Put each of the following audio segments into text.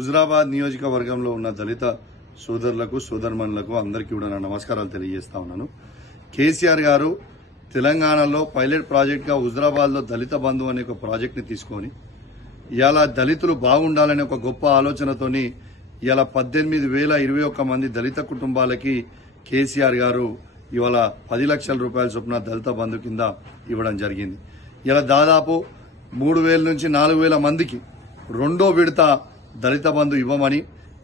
హుజరాబాద్ నియోజకవర్గంలో ఉన్న దళిత సోదరులకు సోదరుమణులకు అందరికీ కూడా నా నమస్కారాలు తెలియజేస్తా ఉన్నాను. కేసీఆర్ గారు తెలంగాణలో పైలట్ ప్రాజెక్ట్గా హుజరాబాద్లో దళిత బంధు అనే ఒక ప్రాజెక్ట్ని తీసుకొని ఇవాళ దళితులు బాగుండాలనే ఒక గొప్ప ఆలోచనతోని ఇవాళ 18,021 మంది దళిత కుటుంబాలకి కేసీఆర్ గారు ఇవాళ 10 లక్షల రూపాయల చొప్పున దళిత బంధు కింద ఇవ్వడం జరిగింది. ఇలా దాదాపు 3,000 నుంచి 4,000 మందికి రెండో విడత దళిత బంధు ఇవ్వమని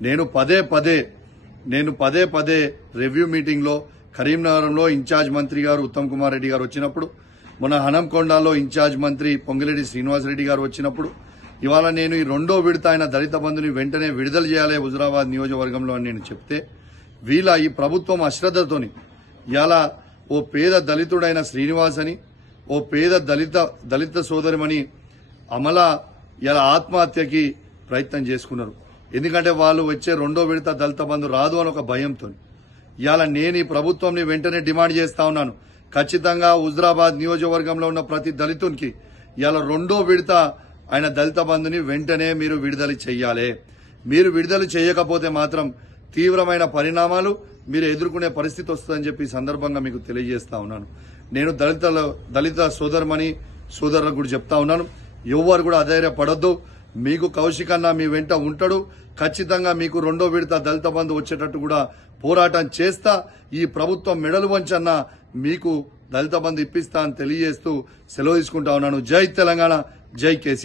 నేను పదే పదే రివ్యూ మీటింగ్ లో కరీంనగరంలో ఇన్ఛార్జ్ మంత్రి గారు ఉత్తమ్ కుమార్ రెడ్డి గారు వచ్చినప్పుడు, మొన్న హనంకొండలో ఇన్ఛార్జ్ మంత్రి పొంగిరెడ్డి శ్రీనివాసరెడ్డి గారు వచ్చినప్పుడు, ఇవాళ నేను ఈ రెండో విడత అయిన దళిత బంధుని వెంటనే విడుదల చేయాలి హుజరాబాద్ నియోజకవర్గంలో అని నేను చెప్తే, వీళ్ళ ఈ ప్రభుత్వం అశ్రద్ధతోని ఇవాళ ఓ పేద దళితుడైన శ్రీనివాస్ అని, ఓ పేద దళిత సోదరిమణి అమల ఇలా ఆత్మహత్యకి ప్రయత్నం చేసుకున్నారు. ఎందుకంటే వాళ్ళు వచ్చే రెండో విడత దళిత బంధు రాదు అని ఒక భయంతో. ఇవాళ నేను ఈ ప్రభుత్వంని వెంటనే డిమాండ్ చేస్తా ఉన్నాను, ఖచ్చితంగా హుజరాబాద్ నియోజకవర్గంలో ఉన్న ప్రతి దళితునికి ఇవాళ రెండో విడత ఆయన దళిత బంధుని వెంటనే మీరు విడుదల చెయ్యాలి. మీరు విడుదల చేయకపోతే మాత్రం తీవ్రమైన పరిణామాలు మీరు ఎదుర్కొనే పరిస్థితి వస్తుందని చెప్పి సందర్భంగా మీకు తెలియజేస్తా ఉన్నాను. నేను దళిత సోదరుమణి సోదరులకు కూడా చెప్తా ఉన్నాను, ఎవరు కూడా అధైర్యపడొద్దు. మీకు కౌశిక్ అన్న మీ వెంట ఉంటాడు. ఖచ్చితంగా మీకు రెండో విడత దళిత బంధు వచ్చేటట్టు కూడా పోరాటం చేస్తా. ఈ ప్రభుత్వం మెడలు వంచన్న మీకు దళిత బంధు ఇప్పిస్తా అని తెలియజేస్తూ సెలవు తీసుకుంటా ఉన్నాను. జై తెలంగాణ, జై కేసీఆర్.